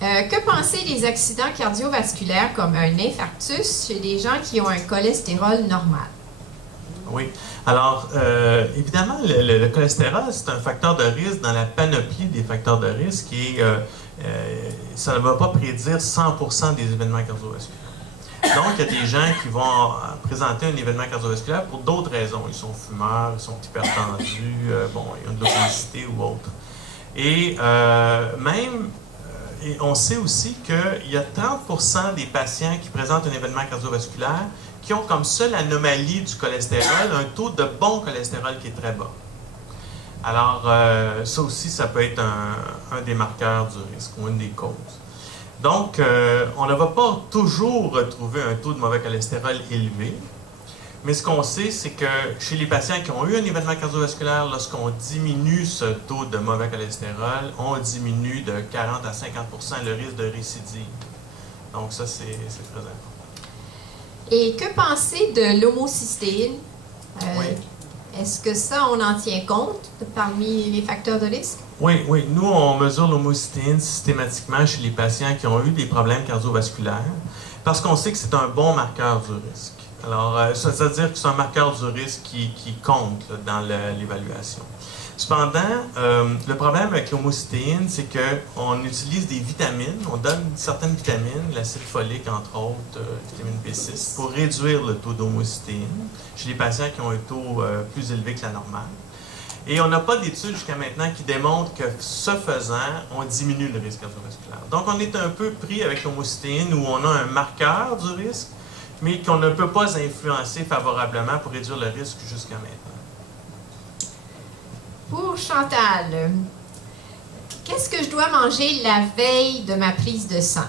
Que penser des accidents cardiovasculaires comme un infarctus chez des gens qui ont un cholestérol normal? Oui. Alors, évidemment, le cholestérol, c'est un facteur de risque dans la panoplie des facteurs de risque et ça ne va pas prédire 100% des événements cardiovasculaires. Donc, il y a des gens qui vont présenter un événement cardiovasculaire pour d'autres raisons. Ils sont fumeurs, ils sont hypertendus, bon, ils ont de l'obésité ou autre. Et et on sait aussi qu'il y a 30% des patients qui présentent un événement cardiovasculaire qui ont comme seule anomalie du cholestérol un taux de bon cholestérol qui est très bas. Alors, ça aussi, ça peut être un des marqueurs du risque ou une des causes. Donc, on ne va pas toujours retrouver un taux de mauvais cholestérol élevé, mais ce qu'on sait, c'est que chez les patients qui ont eu un événement cardiovasculaire, lorsqu'on diminue ce taux de mauvais cholestérol, on diminue de 40 à 50% le risque de récidive. Donc, ça, c'est très important. Et que penser de l'homocystéine? Oui. Est-ce que ça, on en tient compte parmi les facteurs de risque? Oui, oui. Nous, on mesure l'homocystéine systématiquement chez les patients qui ont eu des problèmes cardiovasculaires parce qu'on sait que c'est un bon marqueur du risque. Alors, ça veut dire que c'est un marqueur du risque qui compte là, dans l'évaluation. Cependant, le problème avec l'homocystéine, c'est qu'on utilise des vitamines, on donne certaines vitamines, l'acide folique entre autres, vitamine B6, pour réduire le taux d'homocystéine chez les patients qui ont un taux plus élevé que la normale. Et on n'a pas d'études jusqu'à maintenant qui démontrent que ce faisant, on diminue le risque cardiovasculaire. Donc, on est un peu pris avec l'homocystéine où on a un marqueur du risque, mais qu'on ne peut pas influencer favorablement pour réduire le risque jusqu'à maintenant. Pour Chantal, qu'est-ce que je dois manger la veille de ma prise de sang?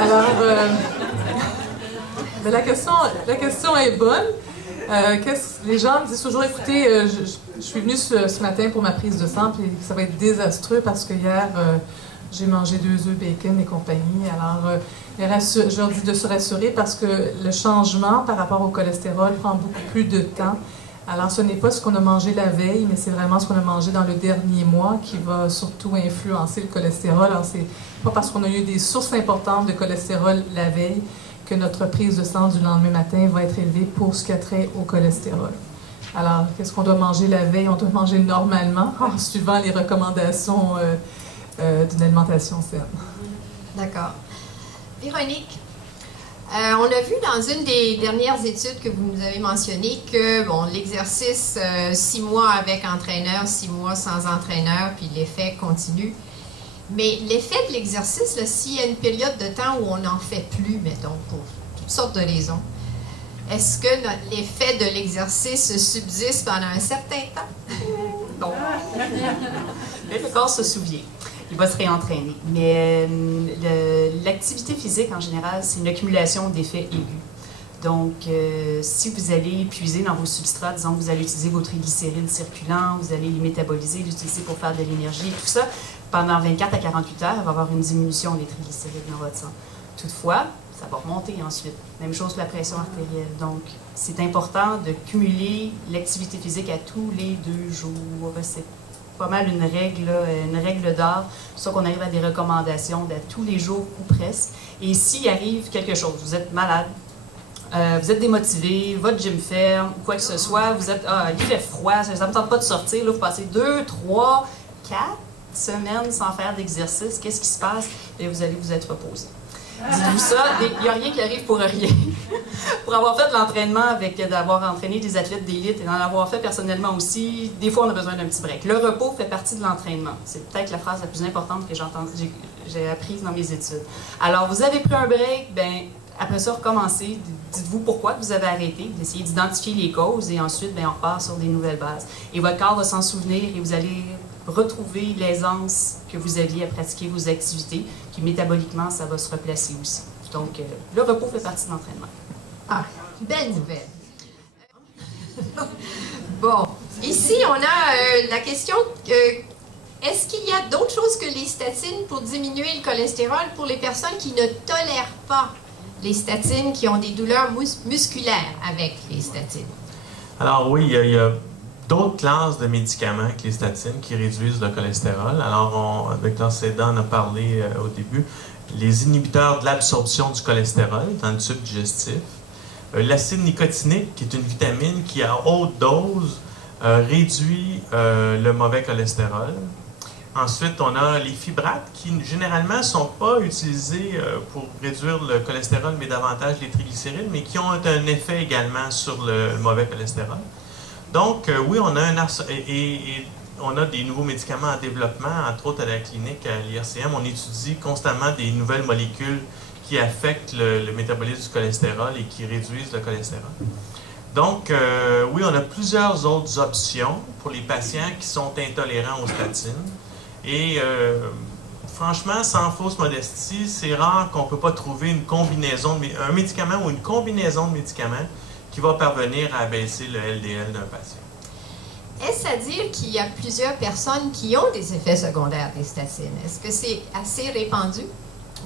Alors, la question est bonne. Les gens me disent toujours, écoutez, je suis venue ce matin pour ma prise de sang, puis ça va être désastreux parce que hier, j'ai mangé 2 œufs bacon et compagnie. Alors, je leur dis de se rassurer parce que le changement par rapport au cholestérol prend beaucoup plus de temps. Alors, ce n'est pas ce qu'on a mangé la veille, mais c'est vraiment ce qu'on a mangé dans le dernier mois qui va surtout influencer le cholestérol. Alors, c'est pas parce qu'on a eu des sources importantes de cholestérol la veille que notre prise de sang du lendemain matin va être élevée pour ce qui a trait au cholestérol. Alors, qu'est-ce qu'on doit manger la veille? On doit manger normalement en suivant les recommandations d'une alimentation saine. D'accord. Véronique, on a vu dans une des dernières études que vous nous avez mentionné que bon, l'exercice 6 mois avec entraîneur, 6 mois sans entraîneur, puis l'effet continue. Mais l'effet de l'exercice, s'il y a une période de temps où on n'en fait plus, mettons, pour toutes sortes de raisons, est-ce que l'effet de l'exercice subsiste pendant un certain temps? Bon. Le corps se souvient. Il va se réentraîner. Mais l'activité physique, en général, c'est une accumulation d'effets aigus. Donc, si vous allez puiser dans vos substrats, disons que vous allez utiliser vos triglycérides circulants, vous allez les métaboliser, l'utiliser pour faire de l'énergie et tout ça, pendant 24 à 48 heures, il va y avoir une diminution des triglycérides dans votre sang. Toutefois, ça va remonter ensuite. Même chose pour la pression artérielle. Donc, c'est important de cumuler l'activité physique à tous les 2 jours. C'est pas mal une règle d'or, soit qu'on arrive à des recommandations de tous les jours ou presque. Et s'il arrive quelque chose, vous êtes malade, vous êtes démotivé, votre gym ferme, ou quoi que ce soit, vous êtes, il fait froid, ça ne me tente pas de sortir, là, vous passez 2, 3, 4 semaines sans faire d'exercice, qu'est-ce qui se passe? Et vous allez vous être reposé. Dites-vous ça, il n'y a rien qui arrive pour rien. Pour avoir fait de l'entraînement, d'avoir entraîné des athlètes d'élite et d'en avoir fait personnellement aussi, des fois on a besoin d'un petit break. Le repos fait partie de l'entraînement. C'est peut-être la phrase la plus importante que j'ai apprise dans mes études. Alors, vous avez pris un break, bien, après ça, recommencez. Dites-vous pourquoi vous avez arrêté, d'essayer d'identifier les causes et ensuite, bien, on repart sur des nouvelles bases. Et votre corps va s'en souvenir et vous allez retrouver l'aisance que vous aviez à pratiquer vos activités, puis métaboliquement, ça va se replacer aussi. Donc, le repos fait partie de l'entraînement. Ah, belle nouvelle. Bon, ici, on a la question, est-ce qu'il y a d'autres choses que les statines pour diminuer le cholestérol pour les personnes qui ne tolèrent pas les statines, qui ont des douleurs musculaires avec les statines? Alors oui, il y a d'autres classes de médicaments que les statines qui réduisent le cholestérol. Alors, le Dr. Seda en a parlé au début. Les inhibiteurs de l'absorption du cholestérol dans le tube digestif. L'acide nicotinique, qui est une vitamine qui, à haute dose, réduit le mauvais cholestérol. Ensuite, on a les fibrates qui, généralement, ne sont pas utilisés pour réduire le cholestérol, mais davantage les triglycérides, mais qui ont un effet également sur le mauvais cholestérol. Donc, oui, on a on a des nouveaux médicaments en développement, entre autres à la clinique, à l'IRCM. On étudie constamment des nouvelles molécules qui affectent le métabolisme du cholestérol et qui réduisent le cholestérol. Donc, oui, on a plusieurs autres options pour les patients qui sont intolérants aux statines. Et franchement, sans fausse modestie, c'est rare qu'on ne peut pas trouver une combinaison, un médicament ou une combinaison de médicaments qui va parvenir à abaisser le LDL d'un patient. Est-ce à dire qu'il y a plusieurs personnes qui ont des effets secondaires des statines? Est-ce que c'est assez répandu?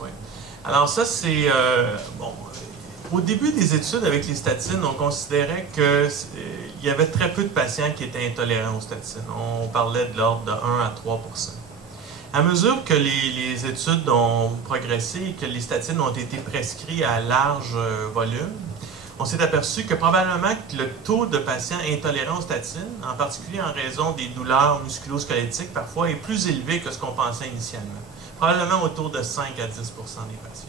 Oui. Alors ça, c'est... bon, au début des études avec les statines, on considérait qu'il y avait très peu de patients qui étaient intolérants aux statines. On parlait de l'ordre de 1 à 3 %. À mesure que les études ont progressé et que les statines ont été prescrits à large volume, on s'est aperçu que probablement que le taux de patients intolérants aux statines, en particulier en raison des douleurs musculo-squelettiques, parfois est plus élevé que ce qu'on pensait initialement. Probablement autour de 5 à 10 % des patients.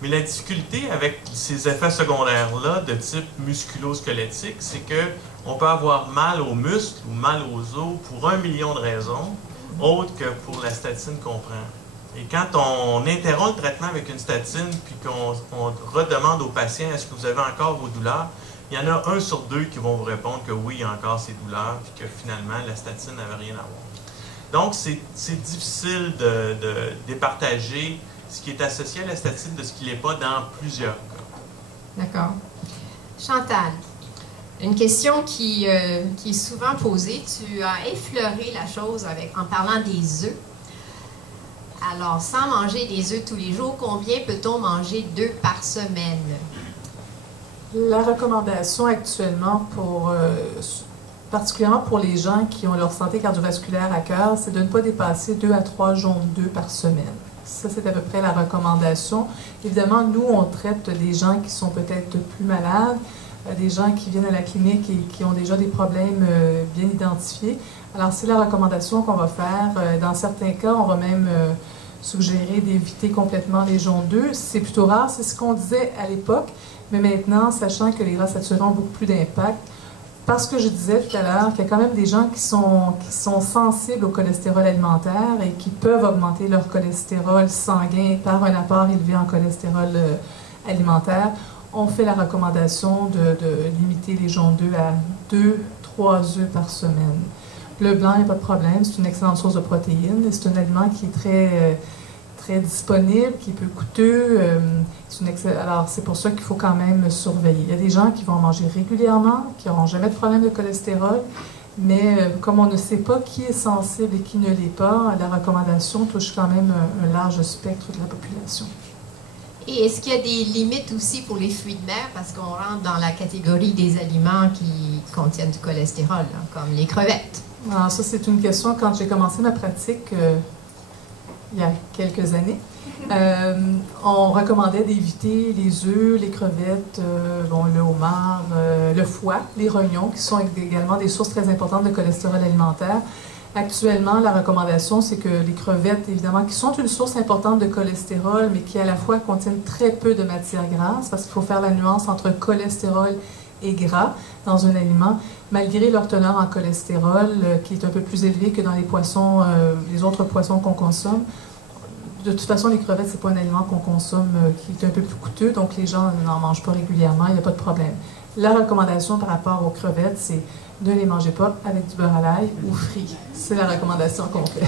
Mais la difficulté avec ces effets secondaires-là de type musculo-squelettique, c'est qu'on peut avoir mal aux muscles ou mal aux os pour 1 million de raisons, autres que pour la statine qu'on prend. Et quand on interrompt le traitement avec une statine, puis qu'on redemande aux patients « Est-ce que vous avez encore vos douleurs? », il y en a 1 sur 2 qui vont vous répondre que oui, il y a encore ces douleurs, puis que finalement, la statine n'avait rien à voir. Donc, c'est difficile de départager ce qui est associé à la statine de ce qui ne l'est pas dans plusieurs cas. D'accord. Chantal, une question qui est souvent posée. Tu as effleuré la chose en parlant des œufs. Alors, sans manger des œufs tous les jours, combien peut-on manger d'œufs par semaine? La recommandation actuellement, particulièrement pour les gens qui ont leur santé cardiovasculaire à cœur, c'est de ne pas dépasser 2 à 3 jaunes d'œufs par semaine. Ça, c'est à peu près la recommandation. Évidemment, nous, on traite des gens qui sont peut-être plus malades, des gens qui viennent à la clinique et qui ont déjà des problèmes bien identifiés. Alors, c'est la recommandation qu'on va faire. Dans certains cas, on va même suggérer d'éviter complètement les jaunes d'œufs. C'est plutôt rare, c'est ce qu'on disait à l'époque. Mais maintenant, sachant que les gras saturés ont beaucoup plus d'impact, parce que je disais tout à l'heure qu'il y a quand même des gens qui sont sensibles au cholestérol alimentaire et qui peuvent augmenter leur cholestérol sanguin par un apport élevé en cholestérol alimentaire, on fait la recommandation de limiter les jaunes d'œufs à 2-3 œufs par semaine. Le blanc, il n'y a pas de problème, c'est une excellente source de protéines. C'est un aliment qui est très disponible, qui est peu coûteux. Alors, c'est pour ça qu'il faut quand même surveiller. Il y a des gens qui vont en manger régulièrement, qui n'auront jamais de problème de cholestérol, mais comme on ne sait pas qui est sensible et qui ne l'est pas, la recommandation touche quand même un large spectre de la population. Et est-ce qu'il y a des limites aussi pour les fruits de mer? Parce qu'on rentre dans la catégorie des aliments qui contiennent du cholestérol, hein, comme les crevettes. Alors ça, c'est une question. Quand j'ai commencé ma pratique, il y a quelques années, on recommandait d'éviter les œufs, les crevettes, le homard, le foie, les rognons, qui sont également des sources très importantes de cholestérol alimentaire. Actuellement, la recommandation, c'est que les crevettes, évidemment, qui sont une source importante de cholestérol, mais qui à la fois contiennent très peu de matières grasses, parce qu'il faut faire la nuance entre cholestérol et gras dans un aliment, malgré leur teneur en cholestérol, qui est un peu plus élevée que dans les poissons, les autres poissons qu'on consomme. De toute façon, les crevettes, c'est pas un aliment qu'on consomme qui est un peu plus coûteux, donc les gens n'en mangent pas régulièrement, il n'y a pas de problème. La recommandation par rapport aux crevettes, c'est ne les mangez pas avec du beurre à l'ail ou frit. C'est la recommandation qu'on fait.